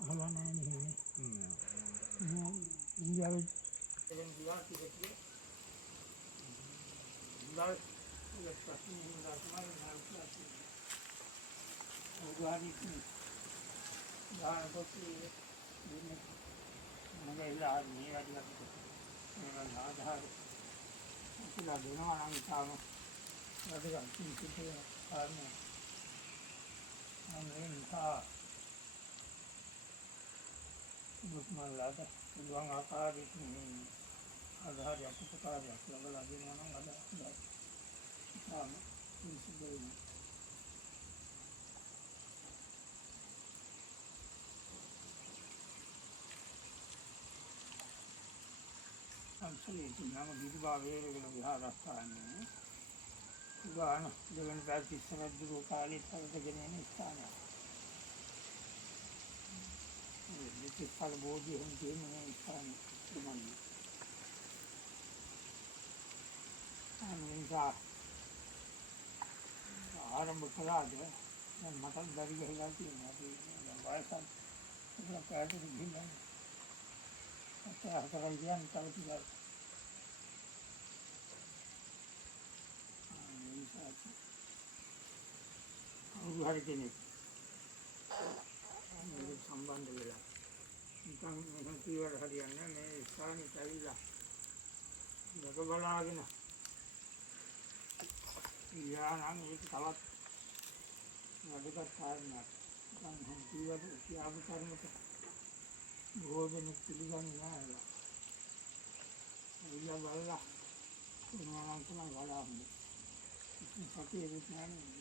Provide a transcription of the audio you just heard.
අහලා නැහැ නේ. ඉන්දියාවේ දැන් ගියා කිව්වේ ඉන්දියාවේ ඉතින් ප්‍රශ්න නෑ තමයි ඔගානි දානකොට ඉන්නේ මොකෙලා මේ වැඩි අපිට මේක ආධාර ඉතිලා දෙනවා නම් තාම වැඩක් කිසිදු කාරණා අමෙන්සා දුක්මලාද පුළුවන් ආකාරයකින් ආධාරයක් උපකාරයක් ලබා දෙනවා නම් අද තාම කිසිදු අන්සලේටි නම් විදුභාවයේ වෙන විහාරස්ථානයේ ගාන දෙවන පැතිස්සන දුර කාලේ පරිදගෙන යන ස්ථානයක්. මේ ඉස්සල් බෝධිය හොඳින් ස්ථානය තමයි. අනිසා ආරම්භ කළාද දැන් මට බැරි ගහලා තියෙනවා. අපි දැන් වයසක් ඒක පැහැදිලි ගිහින් අතහරකම් කියන තව ටිකක් හරි කෙනෙක් මේක සම්බන්ධ වෙලා නිකන් මෙහෙම කීවර හරියන්නේ මේ ස්ථානෙට ඇවිල්ලා ලක බලාගෙන යානම් ඒක තවත් වැඩකට කාරණයක් නිකන් කීවර කියාපු කර්මක භෝජන පිළිගන්නේ නැහැ. එයා බලලා මොනවා නම් තමයි වඩා හොඳ. සතියේ විඥානේ